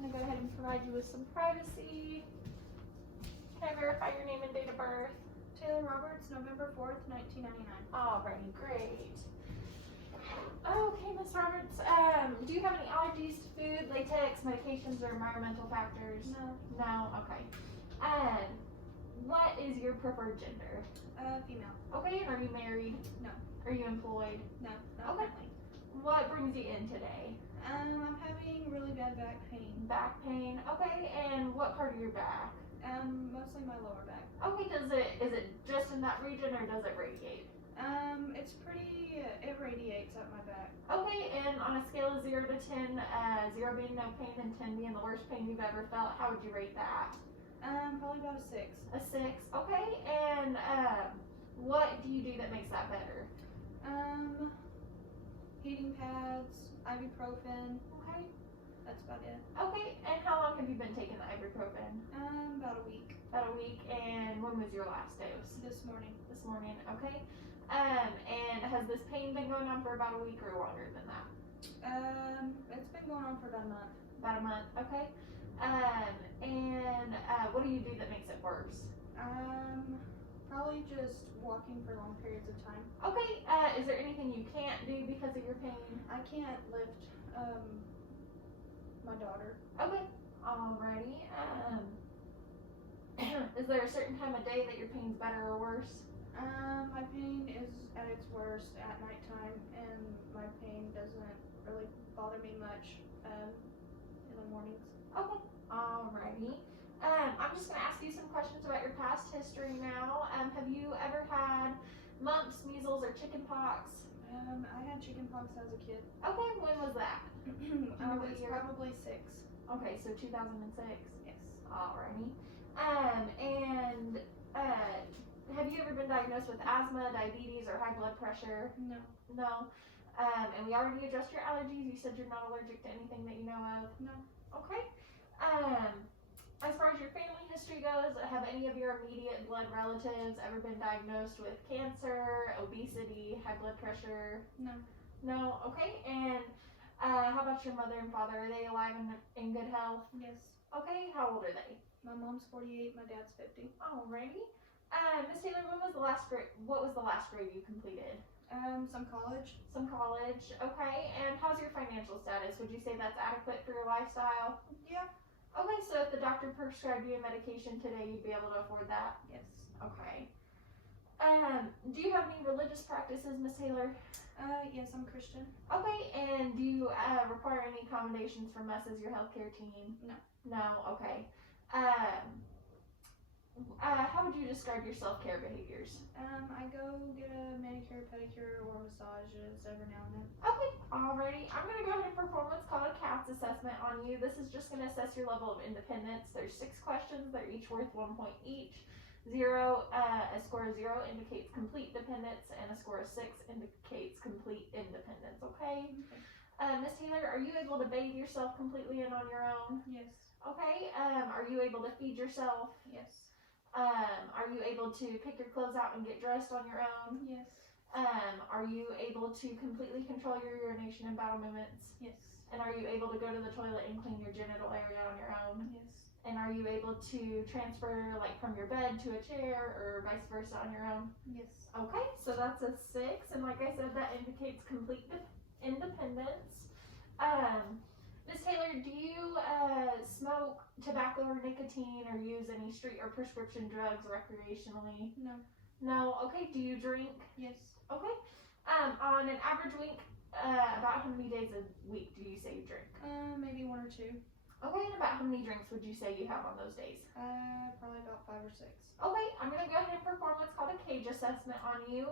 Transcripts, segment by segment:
going to go ahead and provide you with some privacy. Can I verify your name and date of birth? Taylor Roberts, November 4th, 1999. Alrighty, great. Okay, Miss Roberts, do you have any allergies to food, latex, medications, or environmental factors? No. No? Okay. What is your preferred gender? Female. Okay, and are you married? No. Are you employed? No, not Okay. currently. What brings you in today? I'm having really bad back pain. Back pain. Okay, and what part of your back? Mostly my lower back. Okay, is it just in that region or does it radiate? It's pretty, it radiates up my back. Okay, and on a scale of 0 to 10, 0 being no pain and 10 being the worst pain you've ever felt, how would you rate that? Probably about a 6. A 6. Okay, and what do you do that makes that better? Heating pads, ibuprofen. Okay. That's about it. Okay, and how long have you been taking the ibuprofen? About a week. About a week, and when was your last dose? This morning. This morning, okay. And has this pain been going on for about a week or longer than that? It's been going on for about a month. About a month, okay. And what do you do that makes it worse? Probably just walking for long periods of time. Okay, is there anything you can't do because of your pain? I can't lift, my daughter. Okay, alrighty. Is there a certain time of day that your pain's better or worse? My pain is at its worst at nighttime, and my pain doesn't really bother me much, in the mornings. Okay, alrighty. I'm just going to ask you some questions about your past history now. Have you ever had mumps, measles, or chicken pox? I had chicken pox as a kid. Okay, when was that? I was probably 6. Okay, so 2006. Yes. Alrighty. And have you ever been diagnosed with asthma, diabetes, or high blood pressure? No. No. And we already addressed your allergies. You said you're not allergic to anything that you know of? No. Okay. As far as your family history goes, have any of your immediate blood relatives ever been diagnosed with cancer, obesity, high blood pressure? No. No? Okay. And how about your mother and father? Are they alive and in good health? Yes. Okay. How old are they? My mom's 48, my dad's 50. Alrighty. Miss Taylor, what was the last grade you completed? Some college. Some college. Okay. And how's your financial status? Would you say that's adequate for your lifestyle? Yeah. Okay, so if the doctor prescribed you a medication today, you'd be able to afford that? Yes. Okay. Do you have any religious practices, Miss Taylor? Yes, I'm Christian. Okay, and do you require any accommodations from us as your healthcare team? No. No, okay. How would you describe your self-care behaviors? I go get a manicure, pedicure, or massages every now and then. Okay, alrighty. I'm going to go ahead and perform what's called a CATS assessment on you. This is just going to assess your level of independence. There's 6 questions. They're each worth 1 point each. A score of 0 indicates complete dependence, and a score of 6 indicates complete independence, okay? Miss Taylor, are you able to bathe yourself completely and on your own? Yes. Okay. Are you able to feed yourself? Yes. Are you able to pick your clothes out and get dressed on your own? Yes. Are you able to completely control your urination and bowel movements? Yes. And are you able to go to the toilet and clean your genital area on your own? Yes. And are you able to transfer like from your bed to a chair or vice versa on your own? Yes. Okay, so that's a 6, and like I said, that indicates complete independence. Miss Taylor, do you smoke tobacco or nicotine or use any street or prescription drugs recreationally? No. No. Okay, do you drink? Yes. Okay. On an average week, about how many days a week do you say you drink? Maybe 1 or 2. Okay, and about how many drinks would you say you have on those days? Probably about 5 or 6. Okay, I'm going to go ahead and perform what's called a CAGE assessment on you.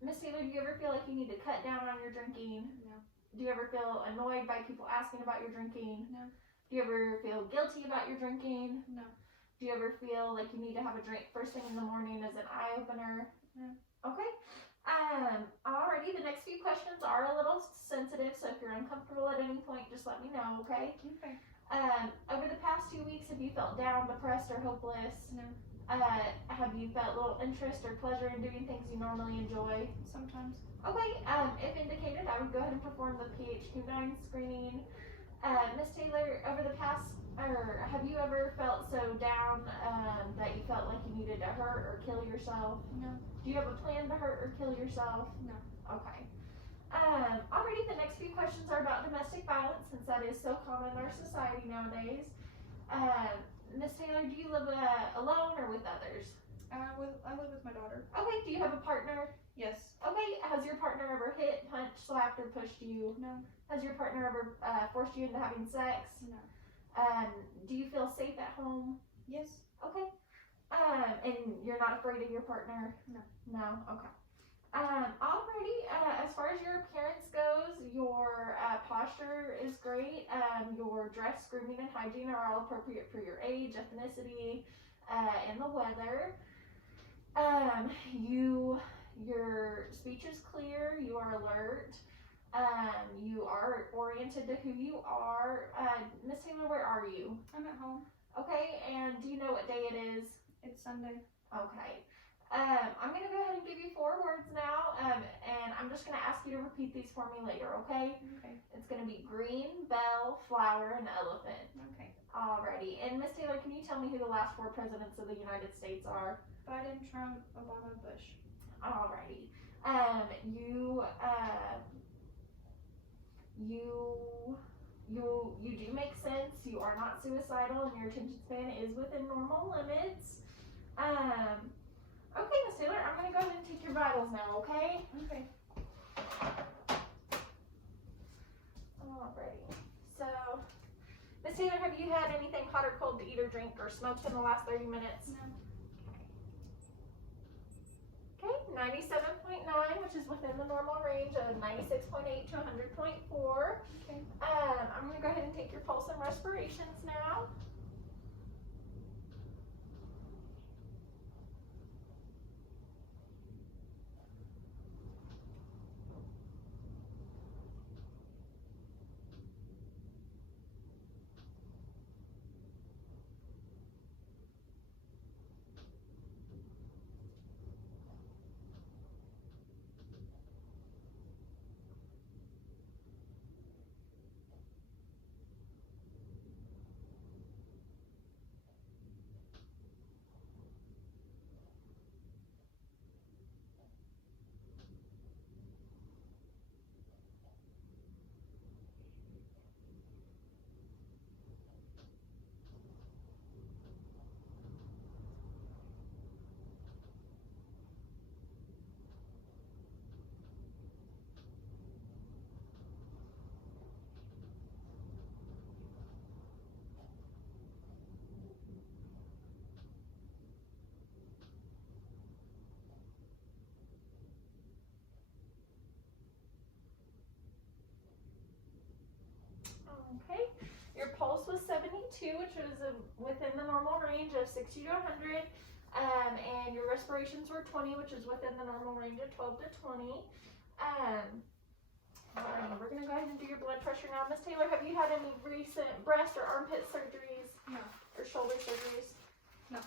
Miss Taylor, do you ever feel like you need to cut down on your drinking? No. Do you ever feel annoyed by people asking about your drinking? No. Do you ever feel guilty about your drinking? No. Do you ever feel like you need to have a drink first thing in the morning as an eye-opener? No. Okay. Alrighty, the next few questions are a little sensitive, so if you're uncomfortable at any point, just let me know, okay? Okay. Over the past 2 weeks, have you felt down, depressed, or hopeless? No. Have you felt little interest or pleasure in doing things you normally enjoy? Sometimes. Okay, if indicated, I would go ahead and perform the PHQ-9 screening. Miss Taylor, over the past, or have you ever felt so down that you felt like you needed to hurt or kill yourself? No. Do you have a plan to hurt or kill yourself? No. Okay. Already the next few questions are about domestic violence, since that is so common in our society nowadays. Miss Taylor, do you live alone or with others? I live with my daughter. Okay, do you have a partner? Yes. Okay, has your partner ever hit, punched, slapped, or pushed you? No. Has your partner ever forced you into having sex? No. Do you feel safe at home? Yes. Okay. And you're not afraid of your partner? No. No? Okay. Alrighty, as far as your appearance goes, your posture is great. Your dress, grooming, and hygiene are all appropriate for your age, ethnicity, and the weather. Your speech is clear. You are alert. You are oriented to who you are. Miss Taylor, where are you? I'm at home. Okay, and do you know what day it is? It's Sunday. Okay. I'm going to go ahead and give you 4 words now, and I'm just going to ask you to repeat these for me later, okay? Okay. It's going to be green, bell, flower, and elephant. Okay. Alrighty. And Miss Taylor, can you tell me who the last 4 presidents of the United States are? Biden, Trump, Obama, Bush. Alrighty. You do make sense. You are not suicidal, and your attention span is within normal limits. Okay, Miss Taylor, I'm gonna go ahead and take your vitals now, okay? Okay. Alrighty. So, Miss Taylor, have you had anything hot or cold to eat or drink or smoked in the last 30 minutes? No. Okay, 97.9, which is within the normal range of 96.8 to 100.4. Okay. I'm going to go ahead and take your pulse and respirations now. Okay, your pulse was 72, which was within the normal range of 60 to 100, and your respirations were 20, which is within the normal range of 12 to 20. Alrighty, we're going to go ahead and do your blood pressure now. Miss Taylor, have you had any recent breast or armpit surgeries? No. Or shoulder surgeries? No.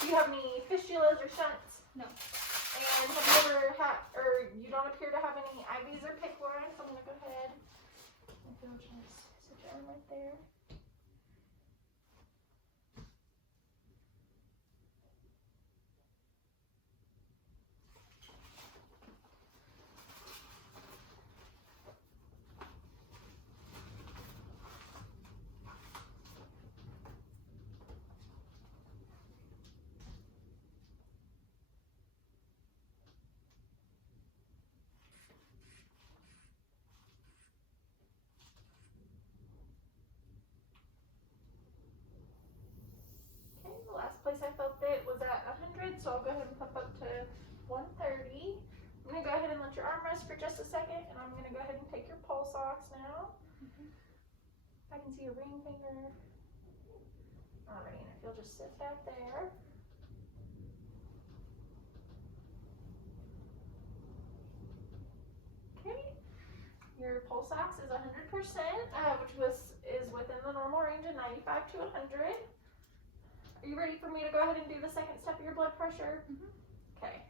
Do you have any fistulas or shunts? No. And have you ever had, or you don't appear to have any IVs or PICC lines? I'm going to go ahead and go just sit your arm right there. Okay, the last place I felt it was at 100, so I'll go ahead and pump up to 130. I'm going to go ahead and let your arm rest for just a second, and I'm going to go ahead and take your pulse ox now. I can see your ring finger. Alrighty, and if you'll just sit back there. Okay, your pulse ox is 100%, which is within the normal range of 95 to 100. Are you ready for me to go ahead and do the second step of your blood pressure? Okay.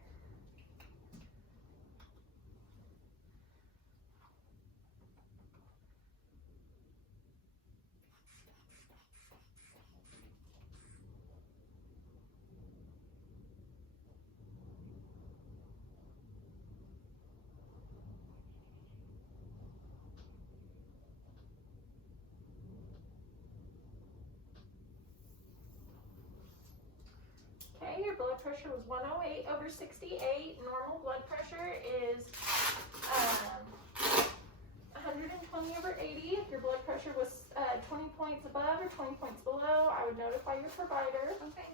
blood pressure was 108/68. Normal blood pressure is 120/80. If your blood pressure was 20 points above or 20 points below, I would notify your provider. Okay.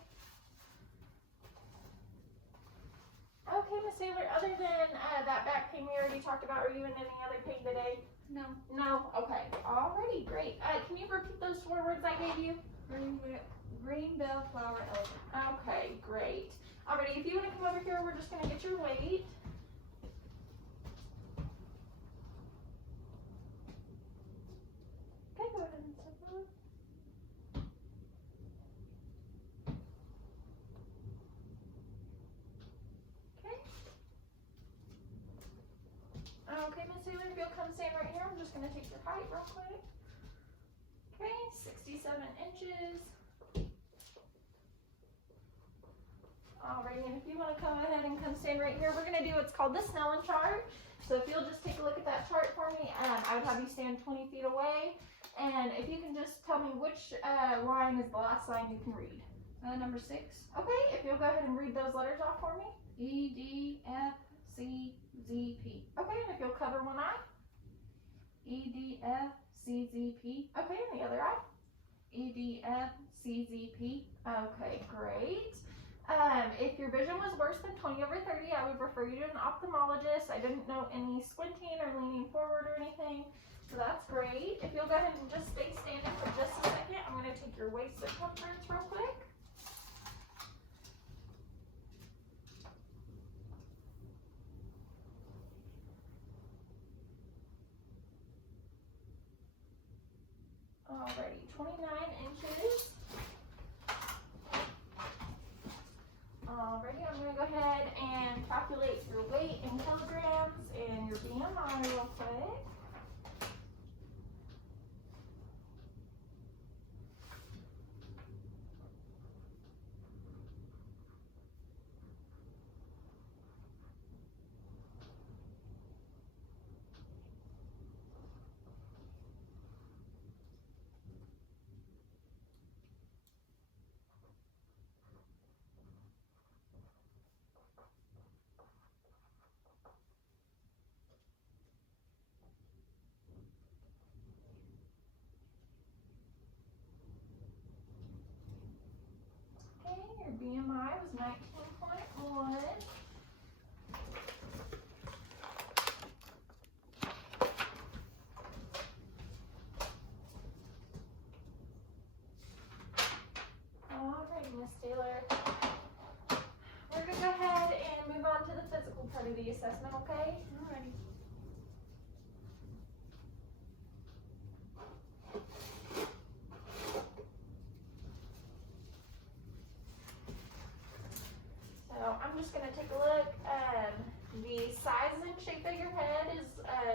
Okay, Miss Taylor, other than that back pain we already talked about, are you in any other pain today? No. No? Okay. Alrighty, great. Can you repeat those 4 words I gave you? Green bellflower elephant. Okay, great. Alrighty, if you want to come over here, we're just going to get your weight. Okay, go ahead and step forward. Okay. Okay, Miss Taylor, if you'll come stand right here, I'm just going to take your height real quick. Okay, 67 inches. Alrighty, and if you want to come ahead and come stand right here, we're going to do what's called the Snellen chart. So if you'll just take a look at that chart for me, I would have you stand 20 feet away. And if you can just tell me which line is the last line you can read. Number 6. Okay, if you'll go ahead and read those letters off for me. E, D, F, C, Z, P. Okay, and if you'll cover one eye. E, D, F, C, Z, P. Okay, and the other eye. E, D, F, C, Z, P. Okay, great. If your vision was worse than 20/30, I would refer you to an ophthalmologist. I didn't know any squinting or leaning forward or anything, so that's great. If you'll go ahead and just stay standing for just a second, I'm going to take your waist circumference real quick. Alrighty, 29 inches. Alrighty, I'm going to go ahead and calculate your weight in kilograms and your BMI real quick. Your BMI was 19.1. Alright, Miss Taylor. We're going to go ahead and move on to the physical part of the assessment, okay? Alrighty. So I'm just going to take a look. The size and shape of your head is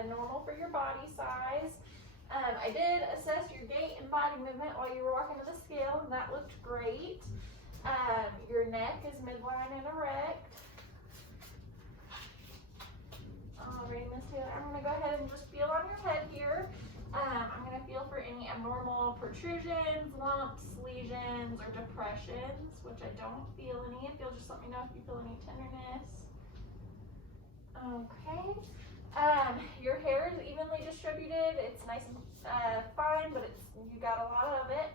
normal for your body size. I did assess your gait and body movement while you were walking to the scale, and that looked great. Your neck is midline and erect. Alrighty, Miss Taylor, I'm going to go ahead and just feel on your head here. I'm going to feel for any abnormal protrusions, lumps, lesions, or depressions, which I don't feel any. If you'll just let me know if you feel any tenderness. Okay. Your hair is evenly distributed. It's nice and fine, but you got a lot of it.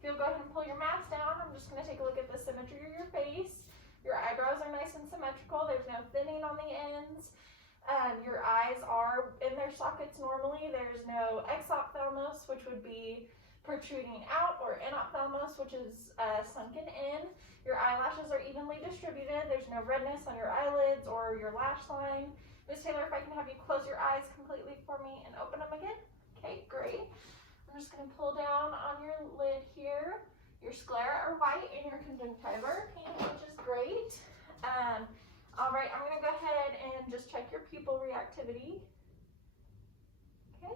If you'll go ahead and pull your mask down, I'm just going to take a look at the symmetry of your face. Your eyebrows are nice and symmetrical. There's no thinning on the ends. Your eyes are in their sockets normally. There's no exophthalmos, which would be protruding out, or inophthalmos, which is sunken in. Your eyelashes are evenly distributed. There's no redness on your eyelids or your lash line. Miss Taylor, if I can have you close your eyes completely for me and open them again. Okay, great. I'm just going to pull down on your lid here. Your sclera are white and your conjunctiva are pink, which is great. All right, I'm going to go ahead and just check your pupil reactivity. Okay.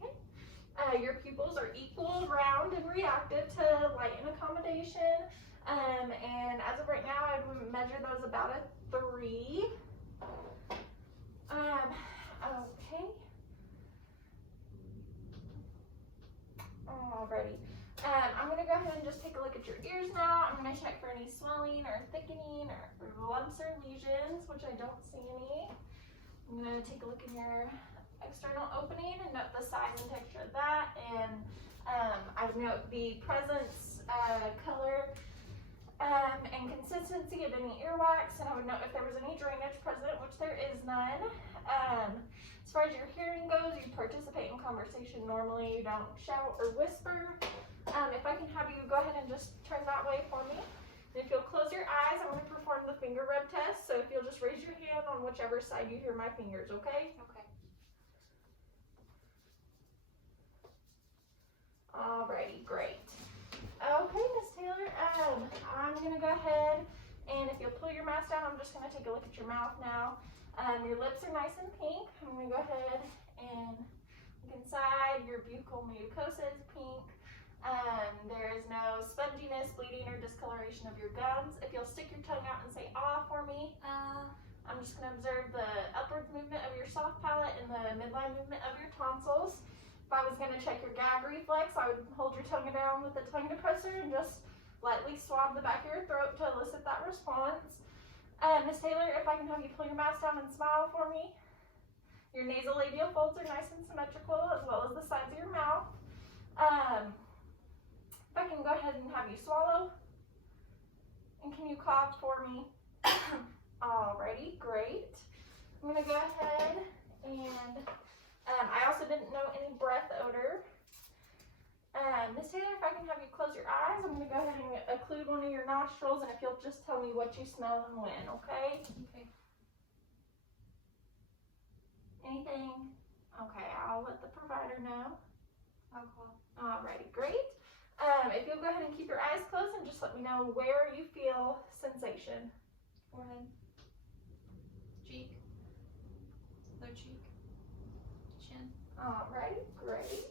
Okay. Your pupils are equal, round, and reactive to light and accommodation. And as of right now, I would measure those about a 3. Okay. Alrighty. I'm gonna go ahead and just take a look at your ears now. I'm gonna check for any swelling or thickening or lumps or lesions, which I don't see any. I'm gonna take a look in your external opening and note the size and texture of that, and I would note the presence, color, and consistency of any earwax, and I would note if there was any drainage present, which there is none. As far as your hearing goes, you participate in conversation normally, you don't shout or whisper. If I can have you go ahead and just turn that way for me. And if you'll close your eyes, I'm going to perform the finger rub test, so if you'll just raise your hand on whichever side you hear my fingers, okay? Okay. Alrighty, great. Okay, Miss Taylor, I'm gonna go ahead and if you'll pull your mask down, I'm just gonna take a look at your mouth now. Your lips are nice and pink. I'm gonna go ahead and look inside. Your buccal mucosa is pink. There is no sponginess, bleeding, or discoloration of your gums. If you'll stick your tongue out and say ah for me, I'm just gonna observe the upward movement of your soft palate and the midline movement of your tonsils. If I was going to check your gag reflex, I would hold your tongue down with the tongue depressor and just lightly swab the back of your throat to elicit that response. Miss Taylor, if I can have you pull your mask down and smile for me. Your nasolabial folds are nice and symmetrical, as well as the sides of your mouth. If I can go ahead and have you swallow. And can you cough for me? Alrighty, great. I'm going to go ahead and I also didn't know any breath odor. Miss Taylor, if I can have you close your eyes, I'm going to go ahead and occlude one of your nostrils, and if you'll just tell me what you smell and when, okay? Okay. Anything? Okay, I'll let the provider know. Alcohol. Alrighty, great. If you'll go ahead and keep your eyes closed and just let me know where you feel sensation. Forehead. Cheek. Lower cheek. Chin. Alrighty, great.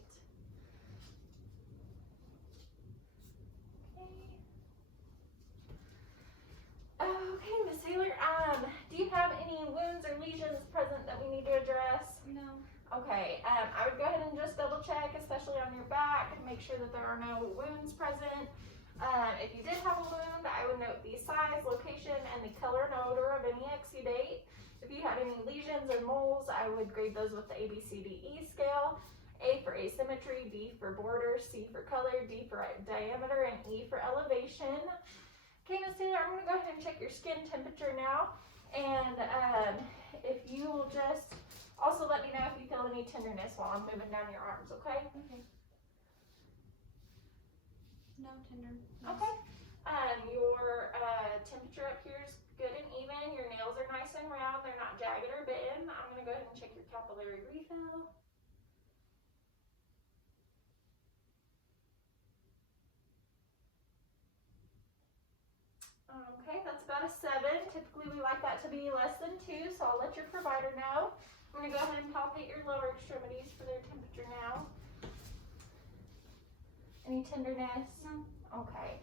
Okay, Miss Taylor, do you have any wounds or lesions present that we need to address? No. Okay, I would go ahead and just double check, especially on your back, and make sure that there are no wounds present. If you did have a wound, I would note the size, location, and the color and odor of any exudate. If you had any lesions or moles, I would grade those with the ABCDE scale. A for asymmetry, B for border, C for color, D for diameter, and E for elevation. Okay, Miss Taylor, I'm going to go ahead and check your skin temperature now. And if you will just also let me know if you feel any tenderness while I'm moving down your arms, okay? Okay. No tender. Okay. Your temperature up here is good and even. Your nails are nice and round. They're not jagged or bitten. I'm going to go ahead and check your capillary refill. Okay, that's about a 7. Typically we like that to be less than 2, so I'll let your provider know. I'm going to go ahead and palpate your lower extremities for their temperature now. Any tenderness? No. Okay.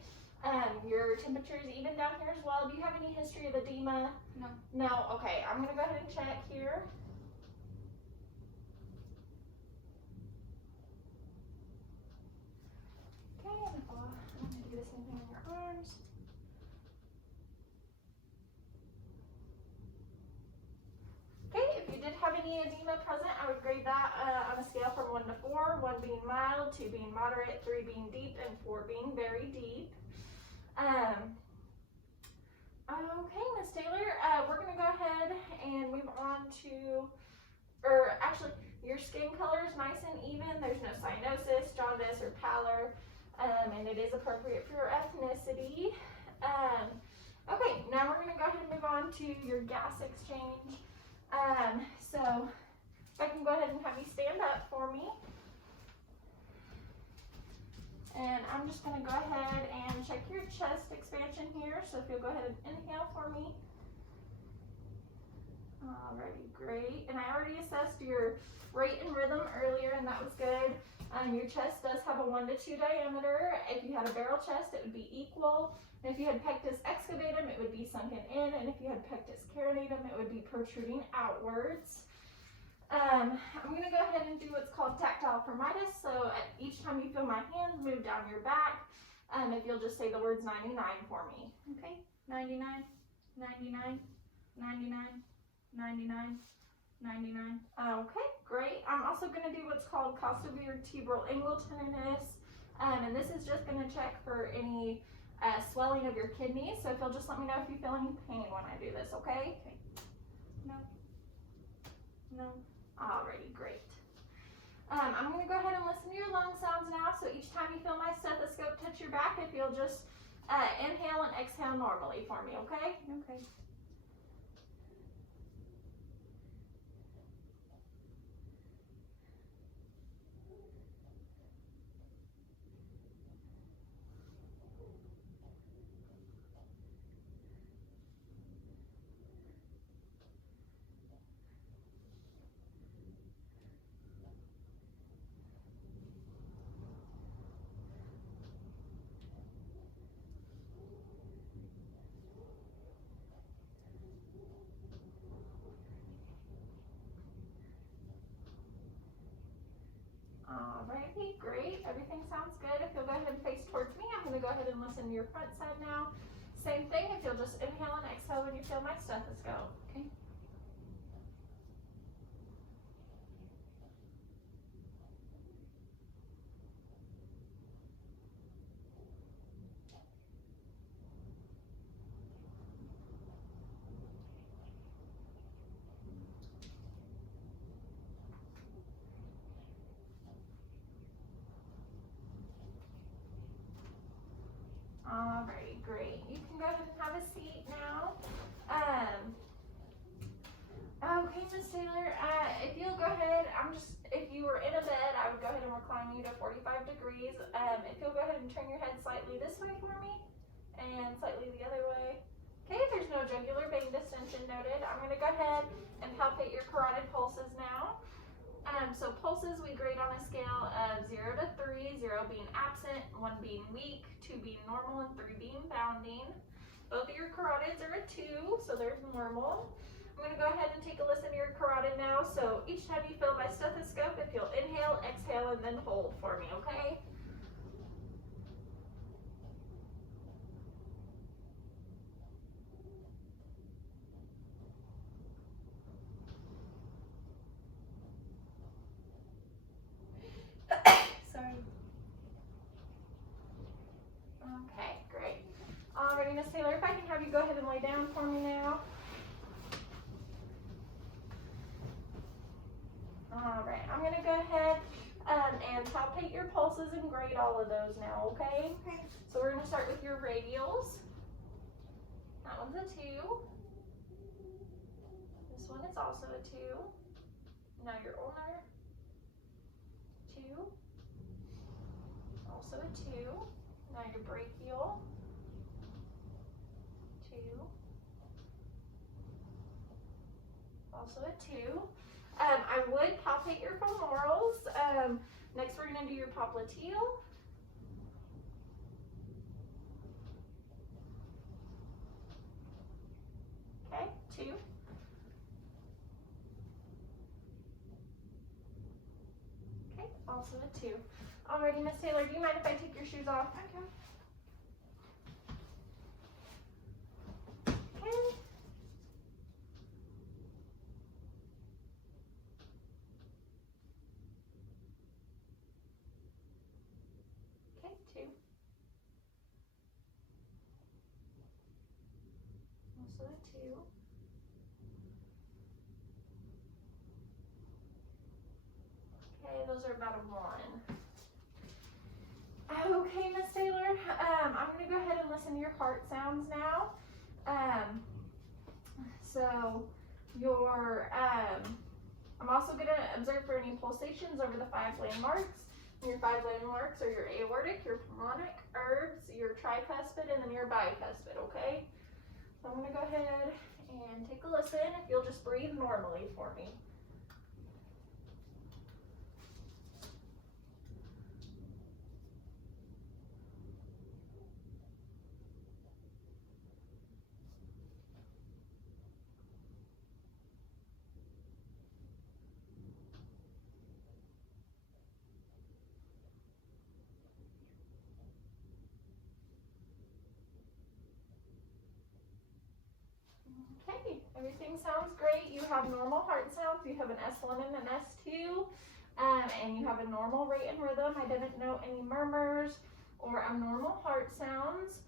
Your temperature is even down here as well. Do you have any history of edema? No. No? Okay, I'm going to go ahead and check here. Okay, I don't need to do the same thing on your arms. Okay, if you did have any edema present, I would grade that on a scale from 1 to 4, 1 being mild, 2 being moderate, 3 being deep, and 4 being very deep. Okay, Miss Taylor, we're going to go ahead and move on to, or actually, your skin color is nice and even. There's no cyanosis, jaundice, or pallor, and it is appropriate for your ethnicity. Okay, now we're going to go ahead and move on to your gas exchange. So if I can go ahead and have you stand up for me. And I'm just going to go ahead and check your chest expansion here. So if you'll go ahead and inhale for me. Alrighty, great. And I already assessed your rate and rhythm earlier, and that was good. Your chest does have a 1 to 2 diameter. If you had a barrel chest, it would be equal. And if you had pectus excavatum, it would be sunken in. And if you had pectus carinatum, it would be protruding outwards. I'm going to go ahead and do what's called tactile firmitis. So each time you feel my hands, move down your back. If you'll just say the words 99 for me. Okay. 99, 99, 99, 99, 99. Okay, great. I'm also going to do what's called costovertebral angle tenderness. And this is just going to check for any swelling of your kidneys. So if you'll just let me know if you feel any pain when I do this, okay? Okay. No. No. Alrighty, great. I'm going to go ahead and listen to your lung sounds now. So each time you feel my stethoscope touch your back, if you'll just inhale and exhale normally for me, okay? Okay. Alrighty, great. Everything sounds good. If you'll go ahead and face towards me, I'm going to go ahead and listen to your front side now. Same thing, if you'll just inhale and exhale when you feel my stethoscope. Okay. Alrighty, great. You can go ahead and have a seat now. Okay, Miss Taylor, if you'll go ahead, if you were in a bed, I would go ahead and recline you to 45 degrees. If you'll go ahead and turn your head slightly this way for me, and slightly the other way. Okay, there's no jugular vein distension noted. I'm going to go ahead and palpate your carotid pulses now. So pulses we grade on a scale of 0 to 3, 0 being absent, 1 being weak, 2 being normal, and 3 being bounding. Both of your carotids are a 2, so they're normal. I'm going to go ahead and take a listen to your carotid now. So each time you feel my stethoscope, if you'll inhale, exhale, and then hold for me, okay? Sorry. Okay, great. Alrighty, Miss Taylor, if I can have you go ahead and lay down for me now. Alright, I'm going to go ahead and palpate your pulses and grade all of those now, okay? Okay. So we're going to start with your radials. That one's a 2. This one is also a 2. Now your ulnar, 2. Also a 2. Now your brachial, 2. Also a 2. I would palpate your femorals. Next we're going to do your popliteal. Okay, 2. Okay, also a 2. Alrighty, Miss Taylor, do you mind if I take your shoes off? Okay. Okay. Okay, 2. Also a 2. Okay, those are about a 1. Okay, Miss Taylor, I'm going to go ahead and listen to your heart sounds now. So your, I'm also going to observe for any pulsations over the 5 landmarks. And your 5 landmarks are your aortic, your pulmonic, herbs, your tricuspid, and then your bicuspid, okay? So I'm going to go ahead and take a listen. If you'll just breathe normally for me. Okay, everything sounds great. You have normal heart sounds. You have an S1 and an S2, and you have a normal rate and rhythm. I didn't note any murmurs or abnormal heart sounds.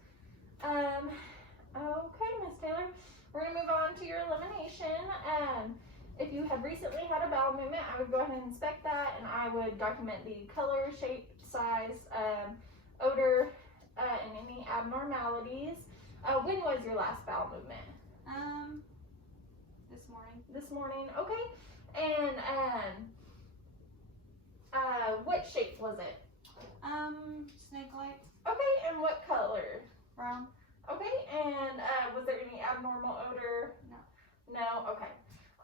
Okay, Miss Taylor, we're gonna move on to your elimination. If you have recently had a bowel movement, I would go ahead and inspect that, and I would document the color, shape, size, odor, and any abnormalities. When was your last bowel movement? This morning. This morning, okay. And what shape was it? Snake-like. Okay, and what color? Brown. Okay, and was there any abnormal odor? No. No, okay.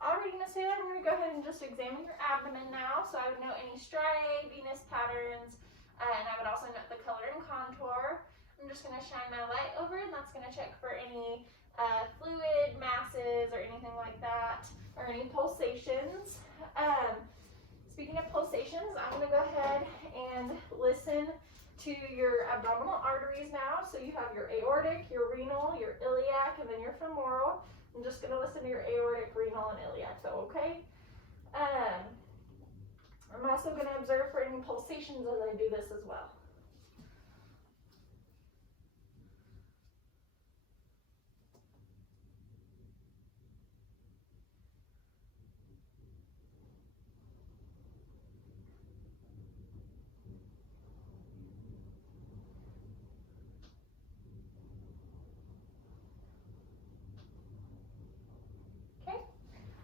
Alrighty, Miss Taylor, I'm gonna go ahead and just examine your abdomen now. So I would note any striae, venous patterns, and I would also note the color and contour. I'm just gonna shine my light over it, and that's gonna check for any fluid, masses, or anything like that, or any pulsations. Speaking of pulsations, I'm gonna go ahead and listen to your abdominal arteries now. So you have your aortic, your renal, your iliac, and then your femoral. I'm just gonna listen to your aortic, renal, and iliac though, okay? I'm also gonna observe for any pulsations as I do this as well.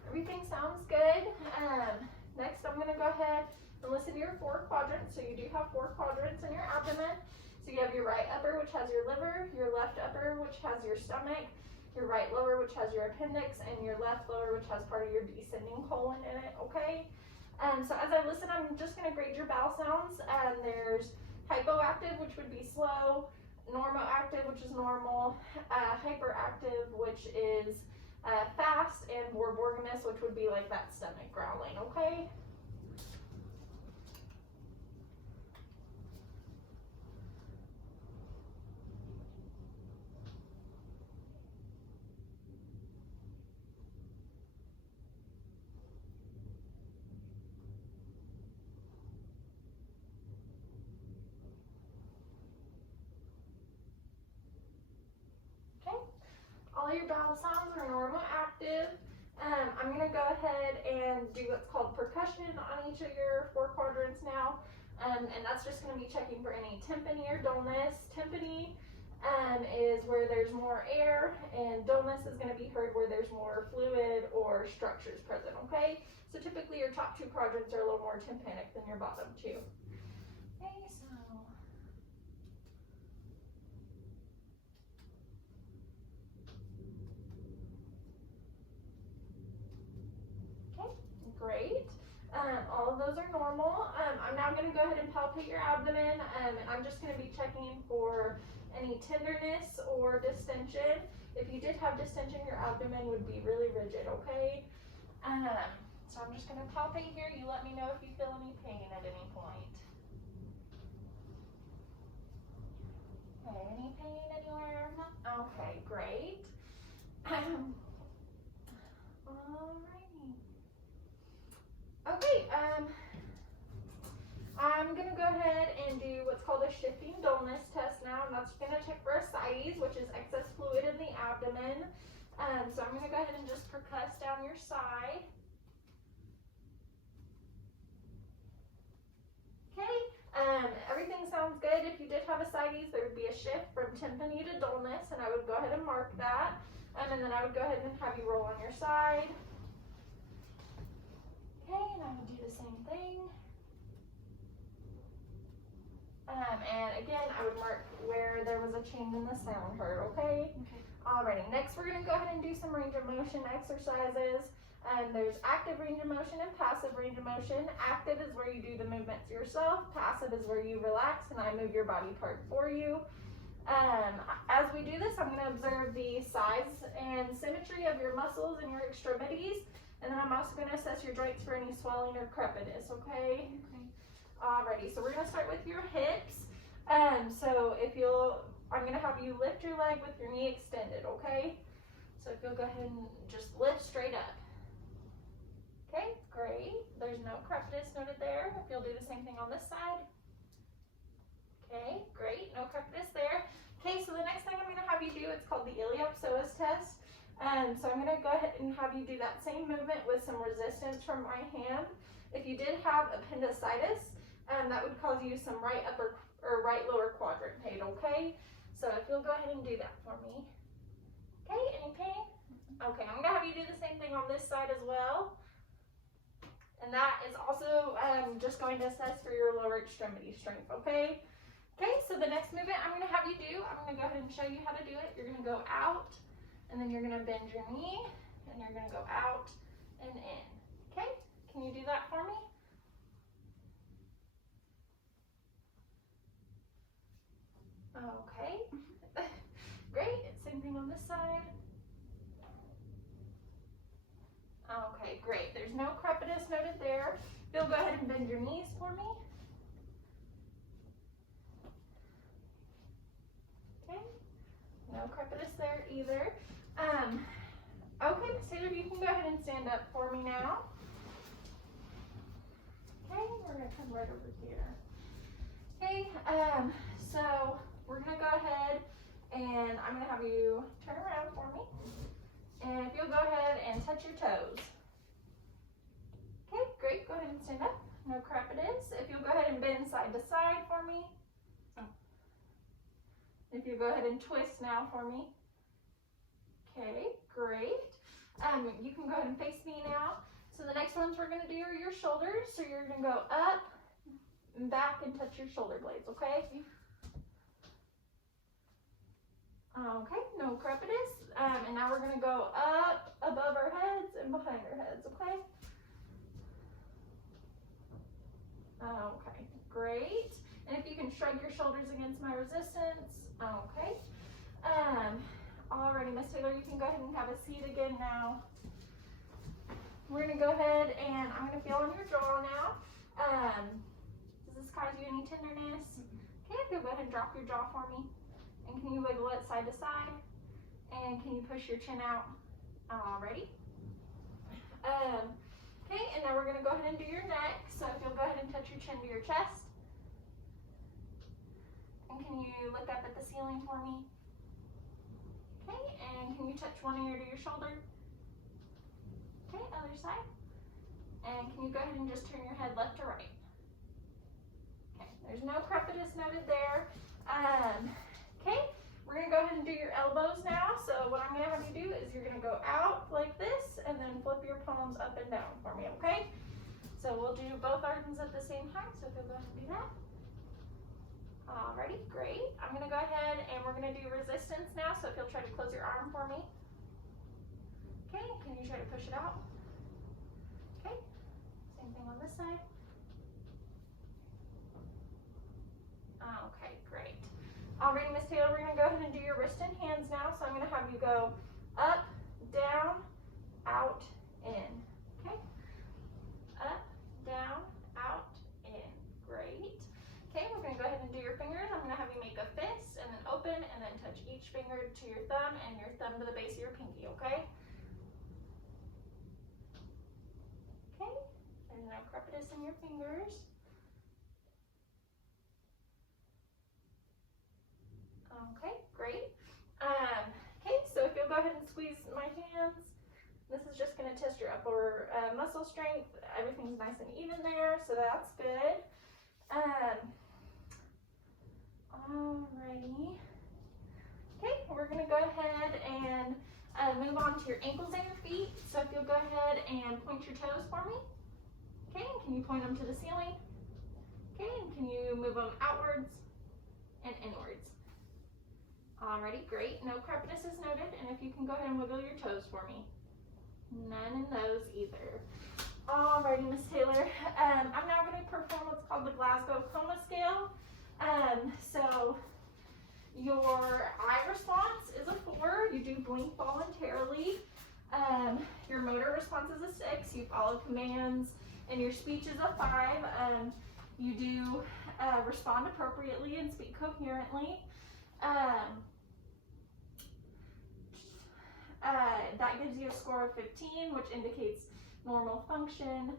Everything sounds good. Next, I'm going to go ahead and listen to your 4 quadrants. So you do have 4 quadrants in your abdomen. So you have your right upper, which has your liver, your left upper, which has your stomach, your right lower, which has your appendix, and your left lower, which has part of your descending colon in it, okay? So as I listen, I'm just going to grade your bowel sounds. There's hypoactive, which would be slow, normoactive, which is normal, hyperactive, which is fast, and borborygmus, which would be like that stomach growling, okay? All your bowel sounds are normal active. I'm going to go ahead and do what's called percussion on each of your 4 quadrants now. And that's just going to be checking for any tympany or dullness. Tympany is where there's more air, and dullness is going to be heard where there's more fluid or structures present, okay? So typically your top 2 quadrants are a little more tympanic than your bottom 2. Okay, so... Great. All of those are normal. I'm now going to go ahead and palpate your abdomen, and I'm just going to be checking for any tenderness or distension. If you did have distension, your abdomen would be really rigid, okay? So I'm just going to palpate here. You let me know if you feel any pain at any point. Okay, any pain anywhere? Okay, great. Alrighty. Okay, I'm going to go ahead and do what's called a shifting dullness test now, and that's going to check for ascites, which is excess fluid in the abdomen. So I'm going to go ahead and just percuss down your side. Okay, everything sounds good. If you did have ascites, there would be a shift from tympany to dullness, and I would go ahead and mark that. And then I would go ahead and have you roll on your side. Okay, and I would do the same thing. And again, I would mark where there was a change in the sound heard, okay? Okay. Alrighty, next we're going to go ahead and do some range of motion exercises. There's active range of motion and passive range of motion. Active is where you do the movements yourself. Passive is where you relax and I move your body part for you. As we do this, I'm going to observe the size and symmetry of your muscles and your extremities. And then I'm also going to assess your joints for any swelling or crepiness, okay? Okay. Alrighty, so we're going to start with your hips. So I'm going to have you lift your leg with your knee extended, okay? So if you'll go ahead and just lift straight up. Okay, great. There's no crepitus noted there. If you'll do the same thing on this side. Okay, great. No crepitus there. Okay, so the next thing I'm going to have you do, it's called the iliopsoas test. So I'm going to go ahead and have you do that same movement with some resistance from my hand. If you did have appendicitis, that would cause you some right upper or right lower quadrant pain, okay? So if you'll go ahead and do that for me. Okay, any pain? Okay, I'm going to have you do the same thing on this side as well. And that is also just going to assess for your lower extremity strength, okay? Okay, so the next movement I'm going to have you do, I'm going to go ahead and show you how to do it. You're going to go out, and then you're going to bend your knee, and you're going to go out and in. Okay, can you do that for me? Okay, great. Same thing on this side. Okay, great. There's no crepitus noted there. You'll go ahead and bend your knees for me. Okay, no crepitus there either. Okay, Miss Taylor, you can go ahead and stand up for me now. Okay, we're gonna come right over here. Okay, so we're gonna go ahead and I'm gonna have you turn around for me. And if you'll go ahead and touch your toes. Okay, great, go ahead and stand up. No crepitus. If you'll go ahead and bend side to side for me. If you go ahead and twist now for me. Okay, great. You can go ahead and face me now. So the next ones we're going to do are your shoulders. So you're going to go up and back and touch your shoulder blades, okay? Okay, no crepitus. And now we're going to go up above our heads and behind our heads, okay? Okay, great. And if you can shrug your shoulders against my resistance. Okay. Alrighty, Miss Taylor, you can go ahead and have a seat again now. We're gonna go ahead and I'm gonna feel on your jaw now. Does this cause you any tenderness? Okay, if you'll go ahead and drop your jaw for me. And can you wiggle it side to side? And can you push your chin out? Alrighty. Okay, and now we're gonna go ahead and do your neck. So if you'll go ahead and touch your chin to your chest. And can you look up at the ceiling for me? Okay, and can you touch one ear to your shoulder? Okay, other side. And can you go ahead and just turn your head left to right? Okay, there's no crepitus noted there. Okay, we're gonna go ahead and do your elbows now. So what I'm gonna have you do is you're gonna go out like this and then flip your palms up and down for me, okay? So we'll do both arms at the same time. So if you'll go ahead and do that. Alrighty, great. I'm gonna go ahead and we're gonna do resistance now. So if you'll try to close your arm for me. Okay, can you try to push it out? Okay, same thing on this side. Okay, great. Alrighty, Miss Taylor, we're gonna go ahead and do your wrist and hands now. So I'm gonna have you go up, down, out, in. Okay, up, down, out, in. Great. Okay, we're going to go ahead and do your fingers. I'm going to have you make a fist and then open and then touch each finger to your thumb and your thumb to the base of your pinky, okay? Okay, there's no crepitus in your fingers. Okay, great. Okay, so if you'll go ahead and squeeze my hands, this is just going to test your upper muscle strength. Everything's nice and even there, so that's good. Alrighty. Okay, we're gonna go ahead and move on to your ankles and your feet. So if you'll go ahead and point your toes for me. Okay, can you point them to the ceiling? Okay, and can you move them outwards and inwards? Alrighty, great. No crepitus is noted, and if you can go ahead and wiggle your toes for me. None in those either. Alrighty, Miss Taylor. I'm now going to perform what's called the Glasgow Coma Scale. So your eye response is a 4. You do blink voluntarily. Your motor response is a 6. You follow commands, and your speech is a 5. You do respond appropriately and speak coherently. that gives you a score of 15, which indicates normal function.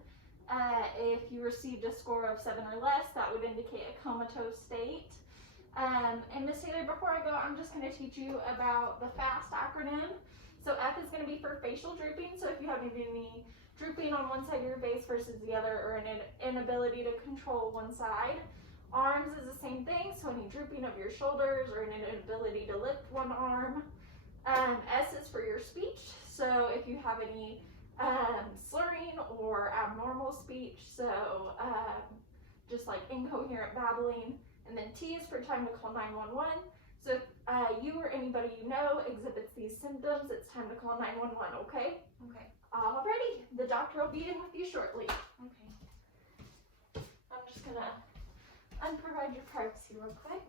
If you received a score of 7 or less, that would indicate a comatose state. And Ms. Taylor, before I go, I'm just going to teach you about the FAST acronym. So F is going to be for facial drooping. So if you have any drooping on one side of your face versus the other, or an inability to control one side. Arms is the same thing. So any drooping of your shoulders or an inability to lift one arm. S is for your speech. So if you have any slurring or abnormal speech, so just like incoherent babbling. And then T is for time to call 911. So if you or anybody you know exhibits these symptoms, it's time to call 911, okay? Okay. Alrighty, the doctor will be in with you shortly. Okay. I'm just gonna unprovide your privacy real quick.